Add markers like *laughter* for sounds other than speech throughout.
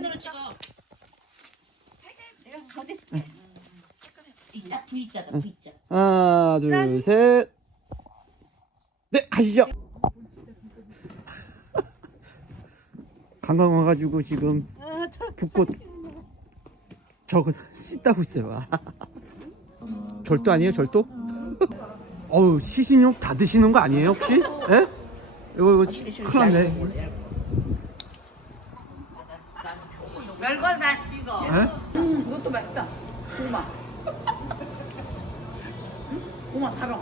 사진으로 찍어. 내가 가운데 있을게. 이자 V자다 V자. 하나, 둘, 셋. 네, 가시죠. *laughs* 관광 와가지고 지금 아, 저 붓꽃 저거 씻다고 있어요. *laughs* 절도 아니에요, 절도? *laughs* 어우, 시신욕 다 드시는 거 아니에요, 혹시? 예? 이거, 이거 큰일 났네. 예? 음, 이것도 맛있다. 고구마. 응? 고구마 달아.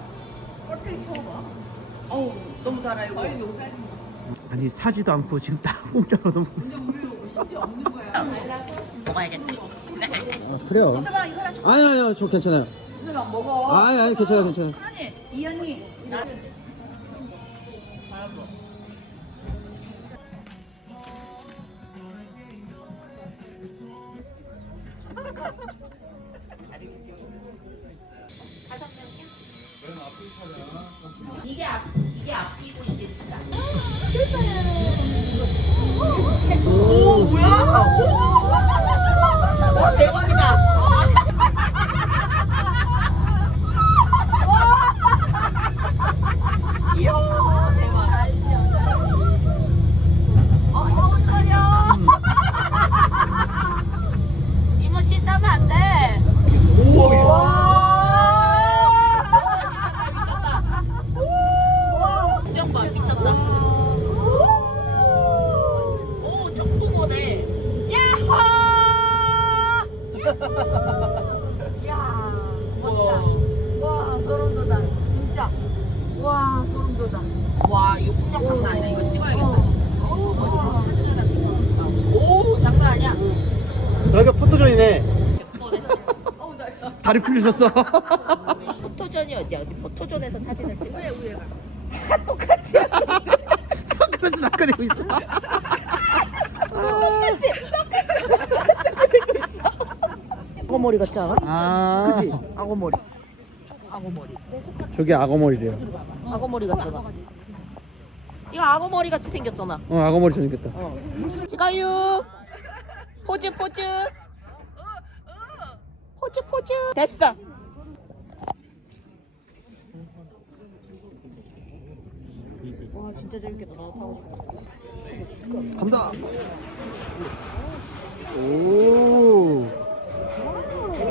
껍데기 펴봐. 어우, 너무 달아, 이거. 아니, 사지도 않고 지금 딱 공짜로 넘고 있어. 먹어야겠다. 아, 그래요? 이거랑 이거랑 좀 아니, 아니요, 저 괜찮아요. 이거랑 먹어. 아니, 아니, 괜찮아요, 괜찮아요. 아니, 이 언니. 나 이게 앞 이게 앞이고 이게 뒤다. 오, 뭐야? 와, 대박이다. 이야, 대박. 어, 너무 떨려. 이모 씻다면 안 돼. 구경 봐, 미쳤다. 오, 정보고네. 야호! 야, 멋지다. 와, 소름 돋아. 진짜. 와, 소름 돋아. 와, 이거 풍경 장난 아니다. 이거 찍어야겠다. 오, 장난 아니야. 여기가 포토존이네. 어우, 나 다리 풀리셨어. 포토존이 어디야? 어디 포토존에서 사진을 찍어? 왜 우회가? *laughs* *laughs* 선글라스 낚아내고 있어. 악어머리 같지 않아? 아. 그치? 악어머리. 악어머리. 저게 악어머리래요. 악어머리 같잖아. 이거 악어머리 같이 생겼잖아. 어, 악어머리 생겼다. 찍어요. 포즈 포즈. 포즈 포즈. 됐어. 와 진짜 재밌겠다. 나도 타고 싶어. 간다. 오.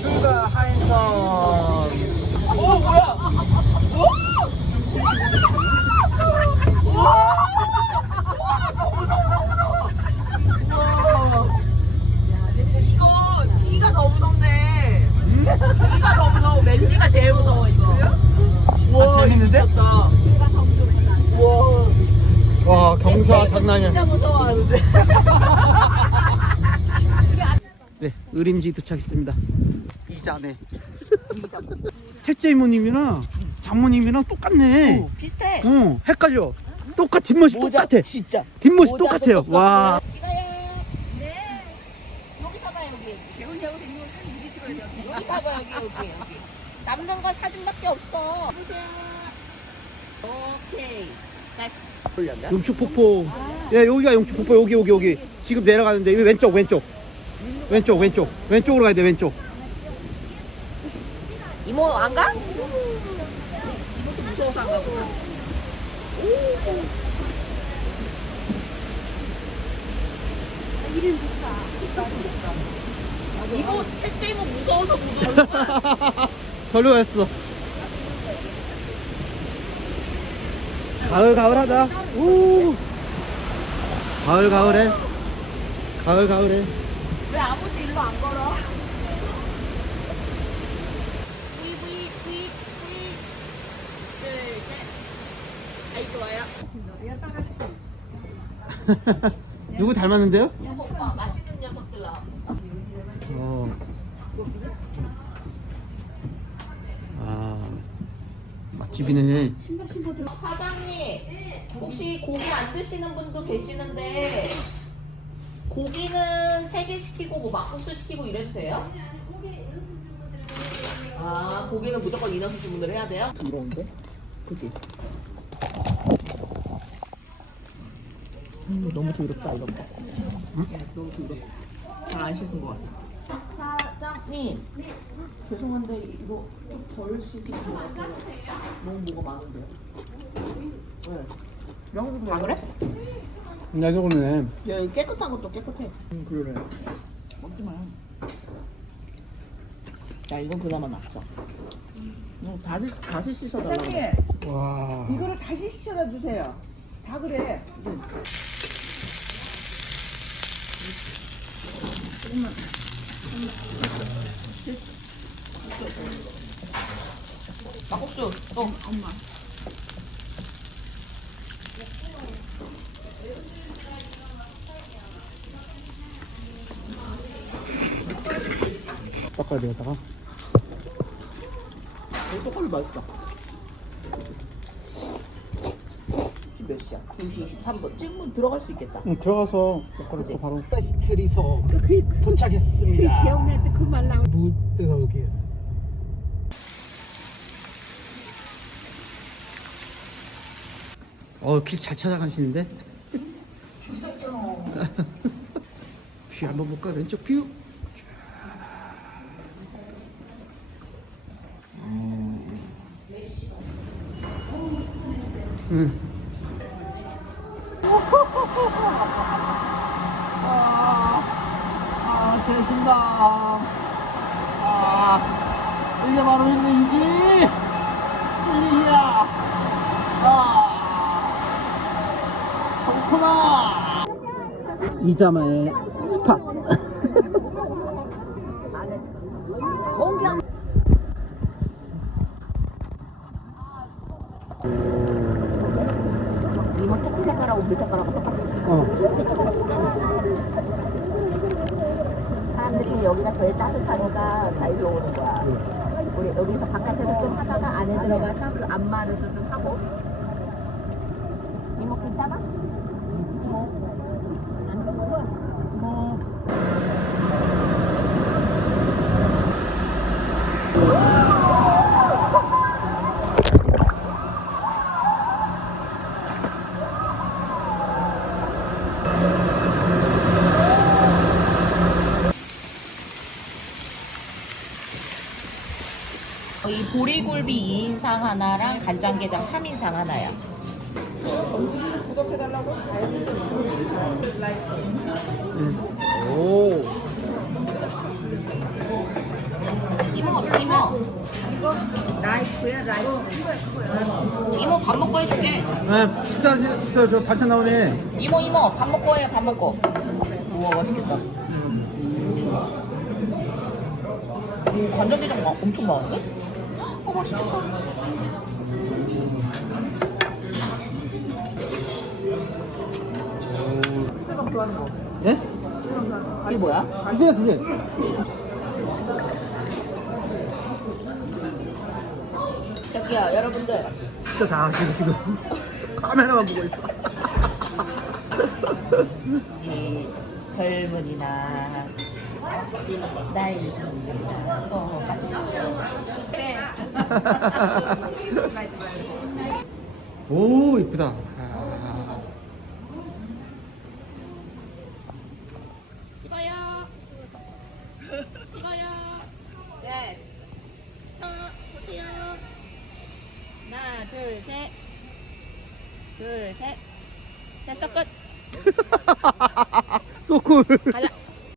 출가 하인선. 이거 뒤가 더 무섭네. 뒤가 더 무서워. 맨디가 제일 무서워 이거. 아, 재밌는데? 미쳤다. 우와. 와, 경사 장난이 진짜. 무서워하는데. *laughs* 네, 의림지 도착했습니다. 이자네. 셋째 이모님이랑 장모님이랑 똑같네. 비슷해. 어, 헷갈려. 똑같, 뒷모습 똑같아. 진짜. 뒷모습 모자도 똑같아요. 똑같고. 와. 네. 여기 봐봐 여기. 배우냐고 생각을 사진 이게 찍어야 돼. 여기 봐봐 여기 여기 여기. 남는 거 사진밖에 없어. 보세요. 오케이. 됐어. 용축폭포. 예, 여기가 용축폭포. 여기, 여기, 여기. 지금 내려가는데, 여기 왼쪽, 왼쪽. 왼쪽, 왼쪽. 왼쪽으로 가야 돼, 왼쪽. 이모 안 가? 이모도 무서워서 안 가구나. 이모 셋째 이모 무서워서 무서워. 절로 갔어. 가을, 가을하다. 오. 가을, 가을해. 가을, 가을해. 왜 아무도 일로 안 걸어? 둘 셋. 아이 좋아요. *laughs* 누구 닮았는데요? 여보 오빠 맛 집이네. 사장님 혹시 고기 안 드시는 분도 계시는데 고기는 세개 시키고 뭐 막국수 시키고 이래도 돼요? 아 고기는 무조건 인어서 주문을 해야 돼요? 부러운데? 그지? 음, 너무 더럽다 이런 거. 너무 더럽다. 잘안 씻은 것 같아. 사장님, 죄송한데 이거 좀덜 씻으신 것 같아요. 너무 뭐가 많은데요? 네. 명도 안 그래? 나도 그러네. 야, 이거 깨끗한 것도 깨끗해. 음, 그러네. 먹지 마요. 야, 이건 그나마 낫죠. 음, 다시, 다시 씻어달라고. 그래. 와. 이거를 다시 씻어다 주세요. 다 그래. 막국수, 또. 엄마. 닦아야 되겠다가. 이거 떡갈비 맛있다. 지금 몇 시야? 2시 23분. 지금은 들어갈 수 있겠다. 응, 들어가서 그치? 젓가락도 바로. 베스트리서 그, 그, 그, 도착했습니다. 그 개운할 때그 말 나올 무대가 여기. 어, 길 잘 찾아가시는데? *laughs* 뷰 한번 볼까? 왼쪽 뷰. 응. 아, 되신다. 아, 이게 바로 힐링이지? 힐링이야. 아, 좋구나. 이자마의 스팟. *laughs* 이만 조금 색깔하고 물 색깔하고 똑같아. 어. 사람들이 여기가 제일 따뜻하니까 다 일로 오는 거야. 우리 여기서 바깥에서 좀 하다가 안에 들어가서 그 안마를 좀 하고. 이모 괜찮아? 이 보리굴비 2인상 하나랑 간장게장 3인상 하나야. 오. 이모, 이모, 이거 라이프야, 라이프. 이모 밥 먹고 해줄게. 네, 식사, 식사, 저 반찬 나오네. 이모, 이모 밥 먹고 해, 밥 먹고. 우와, 맛있겠다. 오, 간장게장 마- 엄청 많은데? 어, 맛있겠다. 예? 이게 뭐야? 드세요, 드세요. 저기요, 여러분들. 식사 다 하시고 지금 카메라만 보고 있어. 이 젊은이나 드신 똑같아. 오, 이쁘다. 아, 찍어요. 찍어요. 네. 어, 보세요. 하나, 둘, 셋. 둘, 셋. 됐어, 끝. *laughs* 소쿨. 가자.